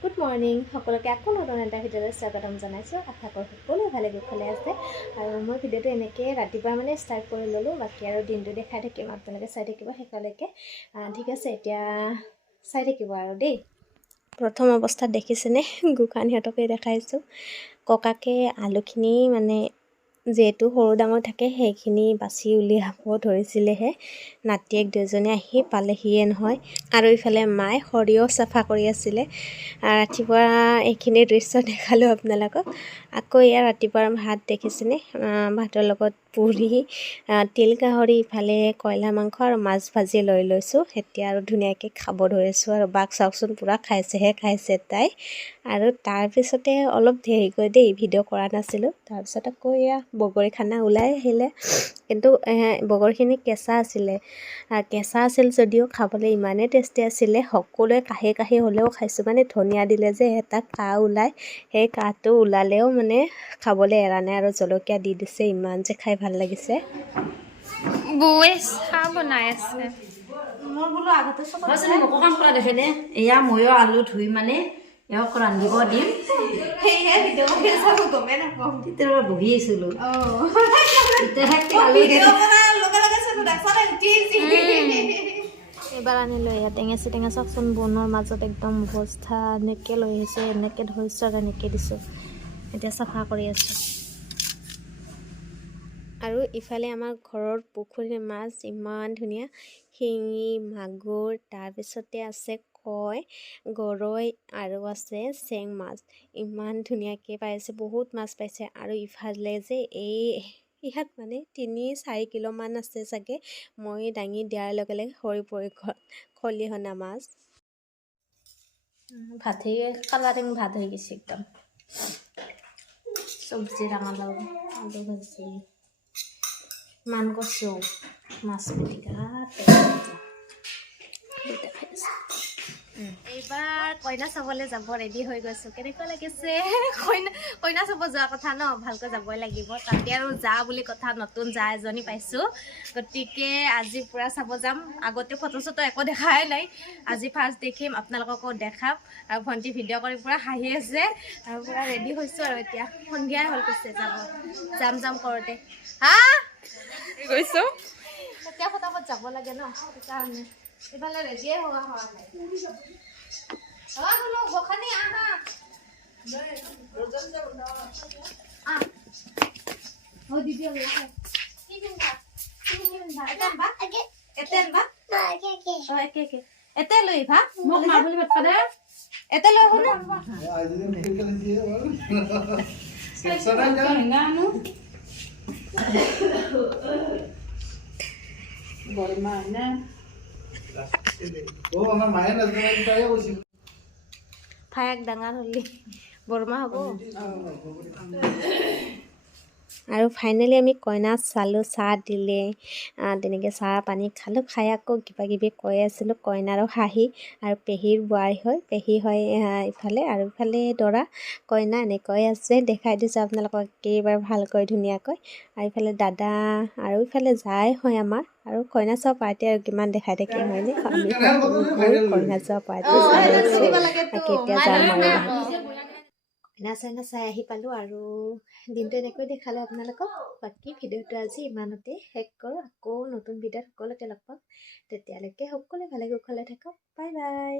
Good morning সকলোকে আকৌ নতুন এটা ভিডিঅ'লৈ স্বাগতম জনাইছোঁ। আশা কৰোঁ সকলোৱে ভালে কুশলে আছে। আৰু মই ভিডিঅ'টো এনেকৈ ৰাতিপুৱা ষ্টাৰ্ট কৰি ল'লোঁ, বাকী আৰু দিনটো দেখাই থাকিম, আপোনালোকে চাই থাকিব শেষলৈকে। ঠিক আছে, এতিয়া চাই থাকিব আৰু দেই। প্ৰথম অৱস্থাত দেখিছেনে গোসাঁই সিহঁতকে দেখাইছোঁ। ককাকে আলুখিনি যিহেতু সৰু ডাঙৰ থাকে সেইখিনি বাছি উলিয়াব ধৰিছিলেহে, নাতিয়েক দুজনী আহি পালেহিয়ে নহয়। আৰু ইফালে মায়ে সৰিয়হ চাফা কৰি আছিলে। ৰাতিপুৱা এইখিনি দৃশ্য দেখালোঁ আপোনালোকক। আকৌ ইয়াৰ ৰাতিপুৱাৰ ভাত দেখিছেনে, ভাতৰ লগত পুৰি, তিল গাহৰি, ইফালে কয়লা মাংস আৰু মাছ ভাজি লৈ লৈছোঁ। এতিয়া আৰু ধুনীয়াকৈ খাব ধৰিছোঁ। আৰু বাক চাওকচোন, পূৰা খাইছে তাই। আৰু তাৰপিছতে অলপ দেৰিকৈ দেই, ভিডিঅ' কৰা নাছিলোঁ। তাৰপিছত আকৌ এয়া বগৰী খানা ওলাই আহিলে, কিন্তু বগৰীখিনি কেঁচা আছিল যদিও খাবলৈ ইমানেই টেষ্টি আছিলে। সকলোৱে কাঢ়ি হ'লেও খাইছোঁ, ধনিয়া দিলে যে এটা কাহ ওলায়, সেই কাহটো ওলালেও খাবলৈ এৰা নাই। আৰু জলকীয়া দি দিছে, ইমান যে খাই ভাল লাগিছে। বৌয়ে চাহ বনাই আছে। মোৰ বোলো আগতে মোকো কাম কৰা দেখে দে। এয়া ময়ো আলু ধুই এওক ৰান্ধিব দিম। গমেই নাপাওঁ, তেতিয়া বহি আছিলোঁ। এইবাৰ আনিলোঁ এয়া টেঙেচি চাওকচোন, বনৰ মাজত একদম অৱস্থা এনেকৈ লৈ আহিছোঁ, এনেকৈ ধৰিছোঁ আৰু এনেকৈ দিছোঁ। এতিয়া চাফা কৰি আছোঁ। আৰু ইফালে আমাৰ ঘৰৰ পুখুৰীৰ মাছ ইমান ধুনীয়া, শিঙি, মাগুৰ, তাৰপিছতে আছে কয়, গৰৈ আৰু আছে চেং মাছ। ইমান ধুনীয়াকৈ পাইছে, বহুত মাছ পাইছে। আৰু ইফালে যে ইয়াত 3-4 কিলোমান আছে চাগে। মই দাঙি দিয়াৰ লগে লগে সৰি পৰি গ'ল, খলিহনা মাছ। ভাত কালাৰিং ভাত হৈ গৈছে একদম। চব্জি ৰঙালাও, আলু ভাজি, মান কচু, মাছ পিটিকা, এইবাৰ কইনা চাবলৈ যাব ৰেডি হৈ গৈছোঁ। কেনেকুৱা লাগিছে? কইনা চাব যোৱা কথা ন, ভালকৈ যাবই লাগিব। তাতে আৰু যা বুলি কথা, নতুন যা এজনী পাইছোঁ, গতিকে আজি পূৰা চাব যাম। আগতে ফটো চটো একো দেখাই নাই, আজি ফাৰ্ষ্ট দেখিম, আপোনালোককো দেখাম। আৰু ভণ্টি ভিডিঅ' কৰি পূৰা হাঁহি আছে, আৰু পূৰা ৰেডি হৈছোঁ। আৰু এতিয়া সন্ধিয়াই হ'ল, পিছে যাম কৰোঁতে গৈছো এতিয়া ফটাফট যাব লাগে ন, সেইকাৰণে এইফালে ৰেডিয়ে হোৱা নাই। গোসাঁনী আহা, এতে লৈ ভা মোক মা বুলি মাতবা দে, এতে লৈ আহো ভায়েক ডাঙৰ হ'লি বৰমা হ'ব। আৰু ফাইনেলি আমি কইনা চালোঁ, চাহ দিলে, তেনেকৈ চাহ পানী খালোঁ। খাই আকৌ কিবাকিবি কৈ আছিলোঁ। কইনাৰো হাঁহি, আৰু পেহীৰ বোৱাৰী হয়, পেহী হয় ইফালে, আৰু ইফালে দৰা কইনা এনেকৈ আছে। দেখাই দিছোঁ আপোনালোকক একেবাৰে ভালকৈ ধুনীয়াকৈ। আৰু ইফালে দাদা, আৰু ইফালে যাই হয় আমাৰ। আৰু কইনা চোৱা পাৰ্টি আৰু কিমান দেখাই থাকিম হয়নে? আমি সকলোবোৰ কইনা চোৱা পাৰ্টি চাই আছোঁ। কেতিয়া যাম আৰু কইনা চাই আহি পালোঁ। আৰু দিনটো এনেকৈ দেখালোঁ আপোনালোকক। বাকী ভিডিঅ'টো আজি ইমানতে শেষ কৰোঁ। আকৌ নতুন ভিডিঅ'ত সকলোকে লগ পাম। তেতিয়ালৈকে সকলোৱে ভালে কুশলে থাকক। Bye bye.